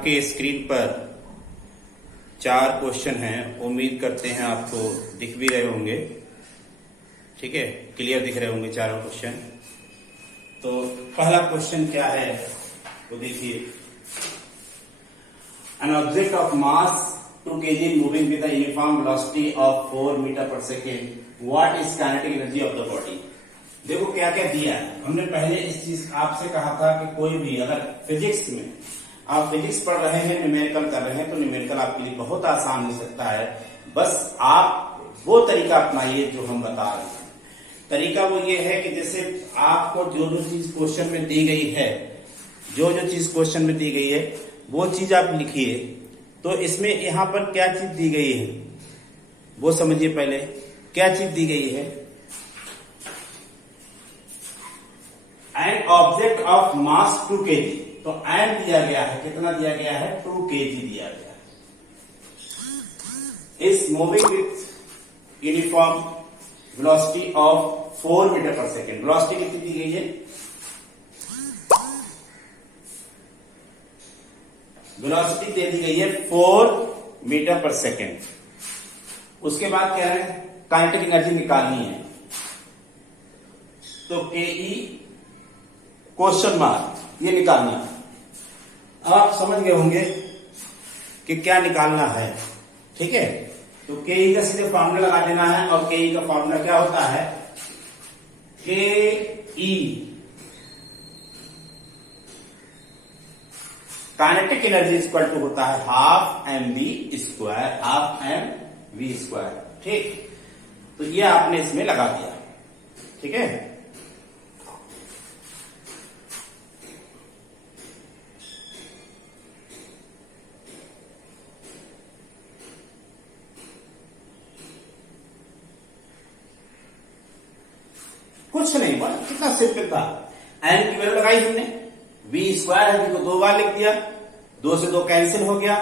आपके स्क्रीन पर 4 क्वेश्चन हैं। उम्मीद करते हैं आपको दिख भी रहे होंगे। ठीक है, क्लियर दिख रहे होंगे चारों क्वेश्चन। तो पहला क्वेश्चन क्या है तो देखिए, an object of mass 2 kg moving with the uniform velocity of 4 metre per second, what is kinetic energy of the body. देखो क्या क्या दिया है। हमने पहले इस चीज आपसे कहा था कि कोई भी अगर फिजिक्स में आप फिजिक्स पढ़ रहे हैं, न्यूमेरिकल कर रहे हैं, तो न्यूमेरिकल आपके लिए बहुत आसान हो सकता है। बस आप वो तरीका अपनाइए जो हम बता रहे हैं। तरीका वो ये है कि जैसे आपको जो जो चीज क्वेश्चन में दी गई है, जो जो चीज क्वेश्चन में दी गई है वो चीज आप लिखिए। तो इसमें यहां पर क्या चीज दी गई है वो समझिए। पहले क्या चीज दी गई है, N object of mass 2 kg। तो एन दिया गया है, कितना दिया गया है, 2 kg दिया गया है। Is moving with uniform velocity of 4 metre per second. Velocity कितनी दी गई है, वेलोसिटी दे दी गई है 4 मीटर पर सेकेंड। उसके बाद क्या है, काइनेटिक एनर्जी निकालनी है। तो के क्वेश्चन मार्क ये निकालना है। अब आप समझ गए होंगे कि क्या निकालना है। ठीक है, तो के का सीधे फॉर्मूला लगा देना है। और के का फॉर्मूला क्या होता है, के काइनेटिक एनर्जी इक्वल टू होता है half M V square, half M V square. ठीक, तो ये आपने इसमें लगा दिया। ठीक है, कुछ नहीं हुआ, कितना सिंपल था। एन की वैल्यू लगाई हमने, वी स्क्वायर है, को 2 बार लिख दिया, 2 से 2 कैंसिल हो गया,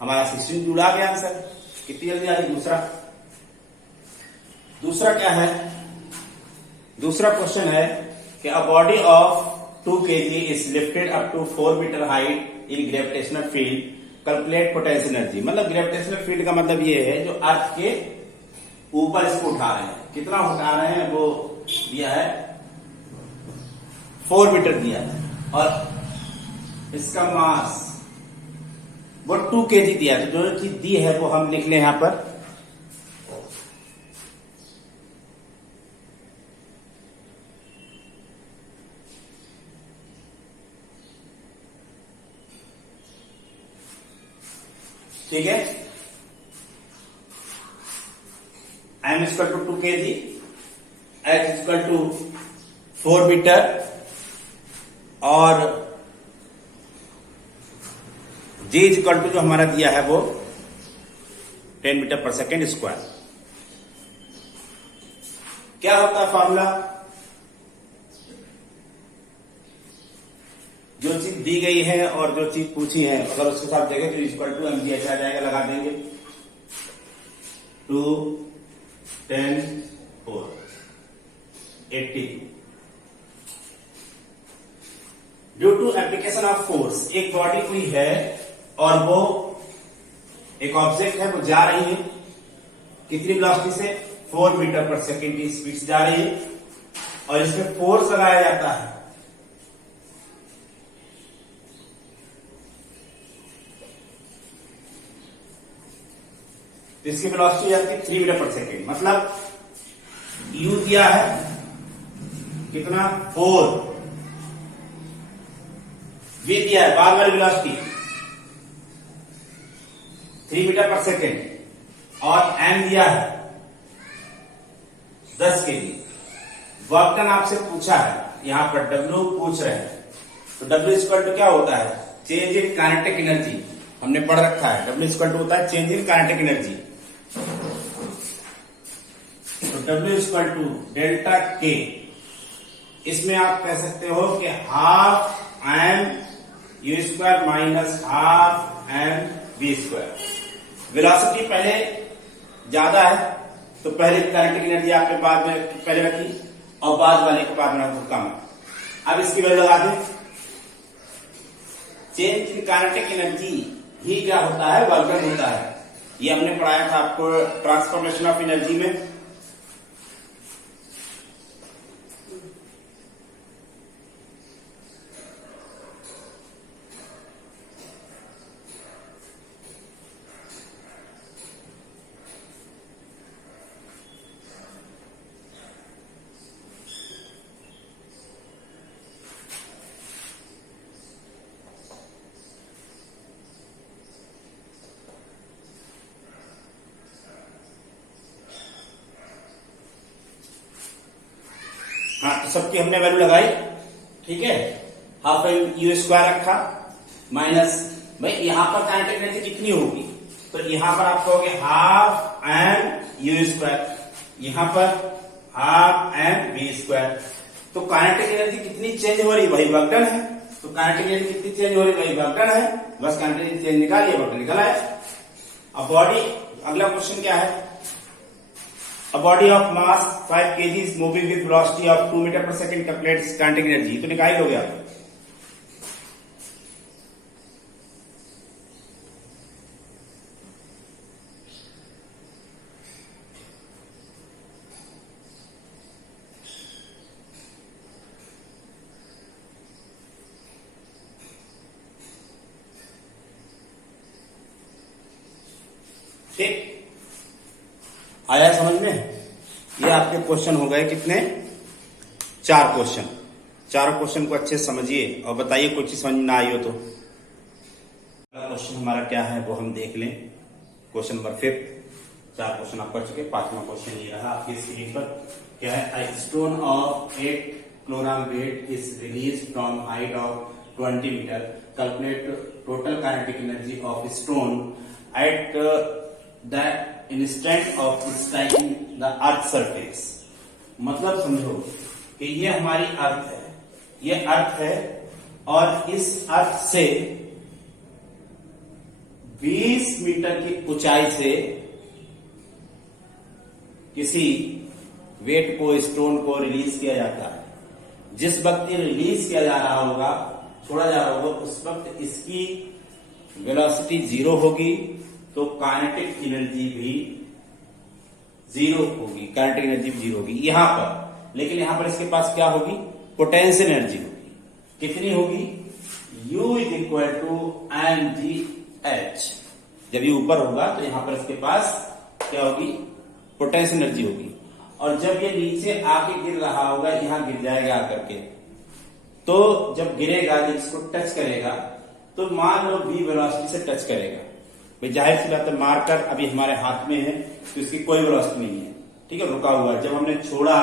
हमारा 16 जुड़ा गया आंसर। कितनी जल्दी आ गई। दूसरा क्या है, दूसरा क्वेश्चन है कि a body of 2 kg is lifted up to 4 metre height in gravitational field, calculate potential energy. मतलब ग्रेविटेशनल फील्ड का मतलब ये है जो अर्थ के ऊपर इसको उठा रहे हैं। कितना उठा रहे हैं वो दिया है, 4 मीटर दिया है, और इसका मास वो 2 kg दिया है। जो चीज दी है वो हम लिख लें यहां पर। ठीक है, m equal to 2 kg, h equal to 4 metre, और g इक्वल टू जो हमारा दिया है वो 10 मीटर पर सेकेंड स्क्वायर। क्या होता है फॉर्मूला, जो चीज दी गई है और जो चीज पूछी है अगर उसके साथ देखें तो इक्वल टू एम जी आ जाएगा, लगा देंगे। 2 10 4 80। Due to application of force, एक बॉडी हुई है और वो एक ऑब्जेक्ट है, वो जा रही है कितनी वेलोसिटी से, 4 मीटर पर सेकेंड की स्पीड से जा रही है, और इसमें फोर्स लगाया जाता है। तो इसकी वेलोसिटी जाती है 3 मीटर पर सेकेंड। मतलब u दिया है कितना, 4, v दिया है बार बार वेलोसिटी 3 मीटर पर सेकेंड, और m दिया है 10 kg। वर्क डन आपसे पूछा है, यहां पर w पूछ रहे हैं। तो w इक्वल टू क्या होता है, चेंज इन काइनेटिक एनर्जी। हमने पढ़ रखा है w इक्वल टू होता है चेंज इन काइनेटिक एनर्जी। तो W equal to delta K, इसमें आप कह सकते हो कि half M U square minus half M V square. Velocity पहले ज्यादा है तो पहले काइनेटिक एनर्जी आपने बाद में पहले रखी, और बाद वाले के बाद में रखो कम। अब इसकी वैल्यू लगा दें, चेंज इन काइनेटिक एनर्जी ही क्या होता है, वर्क डन होता है। ये हमने पढ़ाया था आपको ट्रांसफॉर्मेशन ऑफ एनर्जी में। हाँ, तो सबकी हमने वैल्यू लगाई, ठीक है। हाफ एम यू स्क्वायर रखा माइनस, भाई यहां पर काइनेटिक एनर्जी कितनी होगी, तो यहां पर आप कहोगे हाफ एम यू स्क्वायर, यहां पर हाफ एम वी स्क्वायर। तो काइनेटिक एनर्जी कितनी चेंज हो रही, वही वर्क डन है। तो काइनेटिक एनर्जी कितनी चेंज हो रही, वही वर्क डन है। बस काइनेटिक एनर्जी चेंज निकालिए, वर्क निकल आया। अब बॉडी, अगला क्वेश्चन क्या है, A body of mass 5 kg is moving with velocity of 2 meter per second calculates kinetic energy। तो निकाल हो गया। ठीक, आया समझ में। ये आपके क्वेश्चन हो गए कितने, 4 क्वेश्चन। चारों क्वेश्चन को अच्छे से समझिए और बताइए कोई चीज समझ ना आई हो तो। अगला क्वेश्चन हमारा क्या है वो हम देख लें। Question number 5। 4 क्वेश्चन आप कर चुके, 5वां क्वेश्चन ये रहा आपकी स्क्रीन पर। क्या है, a stone of 8 kilogram weight is released from height of 20 meter। Calculate total kinetic energy of stone at that instant of striking the earth surface। मतलब समझो कि ये हमारी अर्थ है, ये अर्थ है और इस अर्थ से 20 मीटर की ऊंचाई से किसी वेट को, स्टोन को रिलीज किया जाता है। जिस वक्त ये रिलीज किया जा रहा होगा, छोड़ा जा रहा होगा, उस वक्त इसकी वेलोसिटी 0 होगी, तो काइनेटिक एनर्जी भी 0 होगी, काइनेटिक एनर्जी भी 0 होगी यहां पर। लेकिन यहां पर इसके पास क्या होगी, पोटेंशियल एनर्जी होगी। कितनी होगी, U is equal to M G H. जब ये ऊपर होगा तो यहां पर इसके पास क्या होगी, पोटेंशियल एनर्जी होगी। और जब ये नीचे आके गिर रहा होगा, यहां गिर जाएगा आकर के, तो जब गिरेगा, जब इसको टच करेगा, तो मान लो v वेलोसिटी से टच करेगा। भाई जाहिर सी बात है, मार्कर अभी हमारे हाथ में है तो इसकी कोई वेलोसिटी नहीं है, ठीक है, रुका हुआ है। जब हमने छोड़ा,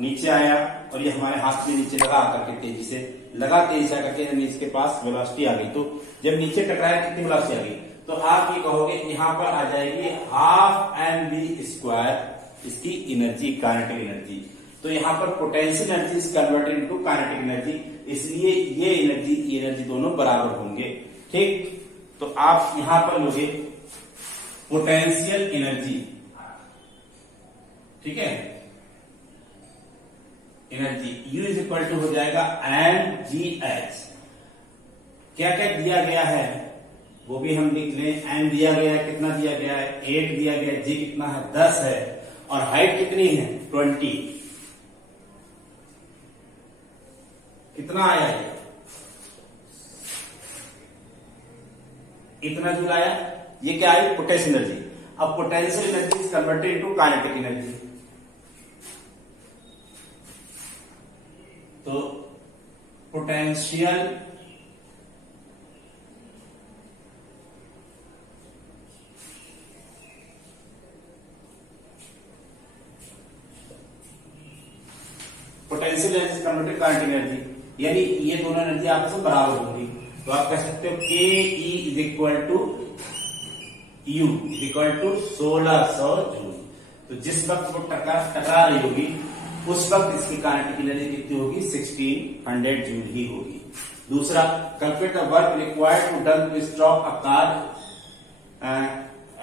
नीचे आया और ये हमारे हाथ में नीचे लगा आकर के तेजी से लगा, तेजी से आकर के इसके पास वेलोसिटी आ गई। तो जब नीचे टकराया कितनी वेलोसिटी आ गई, तो आप ये कहोगे यहां पर आ जाएगी हाफ एम वी स्क्वायर, इसकी एनर्जी, काइनेटिक एनर्जी। तो यहां पर potential energy is converted into kinetic energy, इसलिए ये एनर्जी दोनों बराबर होंगे। ठीक, तो आप यहां पर लोगे पोटेंशियल एनर्जी, ठीक है, energy U is equal to हो जाएगा एम जी एच। क्या क्या दिया गया है वो भी हम लिख लें। एम दिया गया है, कितना दिया गया है, 8 दिया गया है, जी कितना है, 10 है, और हाइट कितनी है, 20। कितना आया ये, इतना जूल आया। ये क्या है, पोटेंशियल एनर्जी। अब potential energy is converted into kinetic energy. तो potential energy converted kinetic energy, यानी ये दोनों एनर्जी आपस में बराबर होंगी। तो आप कह सकते हो के E is equal to U is equal to 1600 joule. तो जिस वक्त वो टकरा रही होगी, उस वक्त इसकी काइनेटिक एनर्जी कितनी होगी, 1600 जूल ही होगी। दूसरा, calculate the work required to done to stop a car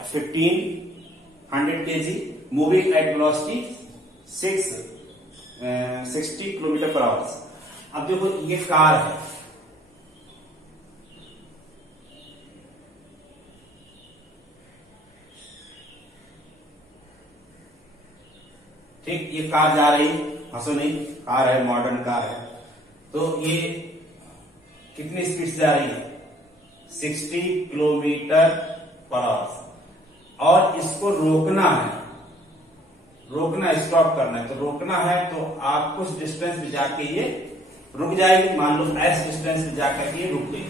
1500 kg moving at velocity 60 kilometre per hour. अब देखो ये कार है, ठीक, ये कार जा रही, हंसो नहीं, कार है, मॉडर्न कार है, तो ये कितनी स्पीड से जा रही है? 60 किलोमीटर पर आवर। और इसको रोकना है, स्टॉप करना है। तो रोकना है तो आप कुछ डिस्टेंस पे जाके ये रुक जाएगी, मान लो एस डिस्टेंस पे जाकर ये रुक गई।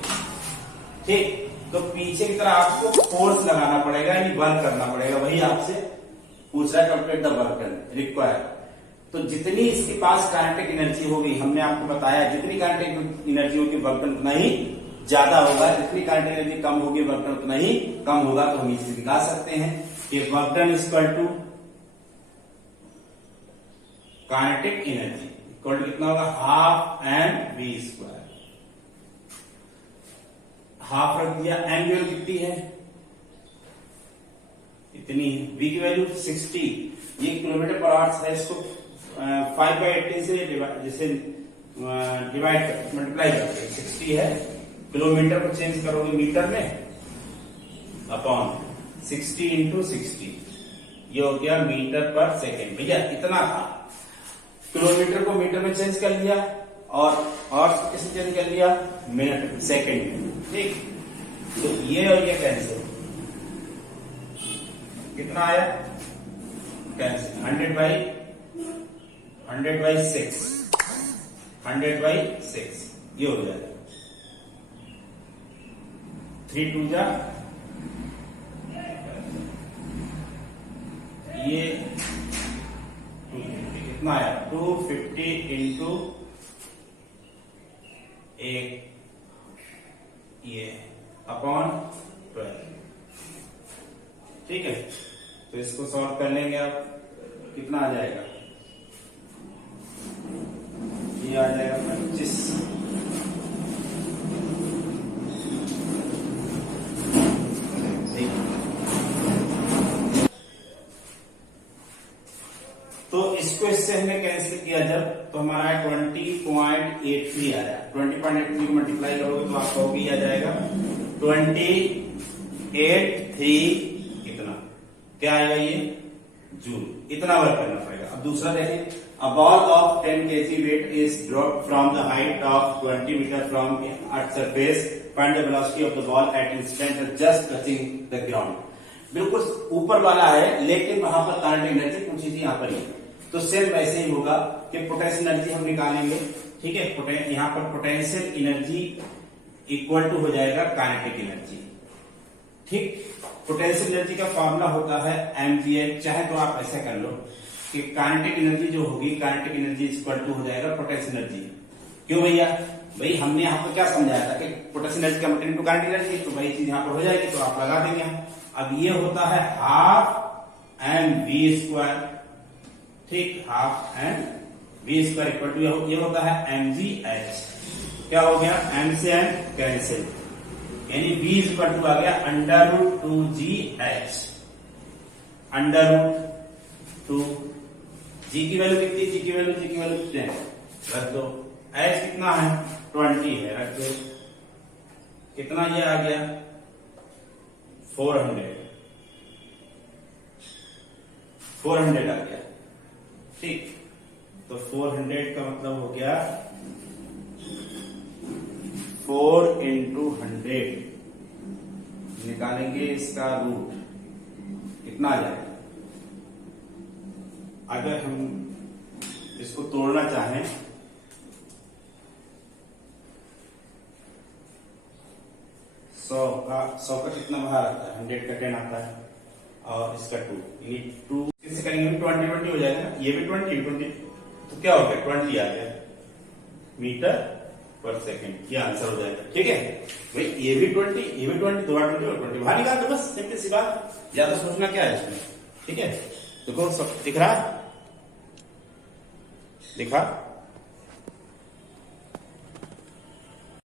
ठीक, तो पीछे की तरफ आपको फोर्स लगाना पड़ेगा, यानी वर्क करना पड़ेगा, वही आपसे पूछ रहा है, कंप्लीट द वर्क रिक्वायर्ड। तो जितनी इसके पास काइनेटिक एनर्जी होगी, हमने आपको बताया जितनी काइनेटिक एनर्जी होगी वर्क डन उतना ही ज्यादा होगा, जितनी काइनेटिक एनर्जी कम होगी वर्क डन उतना ही कम होगा। तो हम इसे निकाल सकते हैं कि work done equal to kinetic energy equal to कितना होगा? Half M V square. हाफ रख दिया, एम की वैल्यू कितनी है? इतनी है। वी की वैल्यू 60, ये किलोमीटर पर आवर है, इसको 5/18 से जैसे डिवाइड मल्टीप्लाई करते 60 है, किलोमीटर को चेंज करोगे मीटर में, अपॉन 60 इंटू 60, ये हो गया मीटर पर सेकेंड। भैया इतना था, किलोमीटर को मीटर में चेंज कर लिया और किसे चेंज कर लिया? मिनट सेकेंड में। ठीक, तो ये और ये कैंसिल, कितना आया? कैंसिल 100/6 ये हो जाएगा। 3 2 जा, ये कितना आया? 250 इंटू एक, ये अपॉन 12। ठीक है, तो इसको सॉल्व कर लेंगे आप, कितना आ जाएगा? ये आ जाएगा 25। तो इसको इससे हमने कैंसिल किया जब, तो हमारा 20.83 आया। 20.83 को मल्टीप्लाई करोगे तो आपका भी आ जाएगा 2083, इतना क्या आएगा? ये जूल। इतना वर्क करना पड़ेगा। अब दूसरा देखिए, a ball of 10 kg weight is dropped from the height of 20 meter from earth surface. Find the velocity of the ball at instant just touching the ground. बिल्कुल ऊपर वाला है, लेकिन वहां पर काइनेटिक एनर्जी पूछी थी यहाँ पर ही। तो सेम वैसे ही होगा कि पोटेंशियल एनर्जी हम निकालेंगे। ठीक है, यहाँ पर पोटेंशियल एनर्जी इक्वल टू हो जाएगा काइनेटिक एनर्जी। ठीक, पोटेंशियल एनर्जी का फॉर्मूला होता है mgh। चाहे तो आप ऐसा कर लो कि काइनेटिक एनर्जी जो होगी, काइनेटिक एनर्जी इक्वल टू हो जाएगा पोटेंशियल एनर्जी। क्यों भैया? भाई हमने यहाँ पर क्या समझाया था कि पोटेंशियल एनर्जी का मतलब इनटू काइनेटिक एनर्जी, तो वही चीज यहाँ पर हो जाएगी, तो आप लगा देंगे। अब ये होता है हाफ एम वी स्क्वायर। ठीक, half M V square equal to ये होता है mgh। क्या हो गया? m से m कैंसिल, यानी v इक्वल टू आ गया √2gh। √2 g की वैल्यू कितनी? g की वैल्यू 10 रख दो। h कितना है? 20 है, रख दो। कितना ये आ गया? 400 आ गया। ठीक, तो 400 का मतलब हो गया 4 into 100। निकालेंगे इसका रूट, कितना आ जाएगा? अगर हम इसको तोड़ना चाहें, सौ का कितना बाहर आता है? 100 का 10 आता है, और इसका 2, यानी 2 किससे करेंगे? 20 हो जाएगा ना, ये भी 20, तो क्या हो गया? 20 आ गया मीटर पर सेकेंड, ये आंसर हो जाएगा। ठीक है भाई, ये भी 20, ये भी 20, 2 20 और 20 बाहर निकाल दो, बस सिंपल सी बात, ज्यादा सोचना क्या है इसमें। ठीक है, देखो सब दिख रहा है, दिखा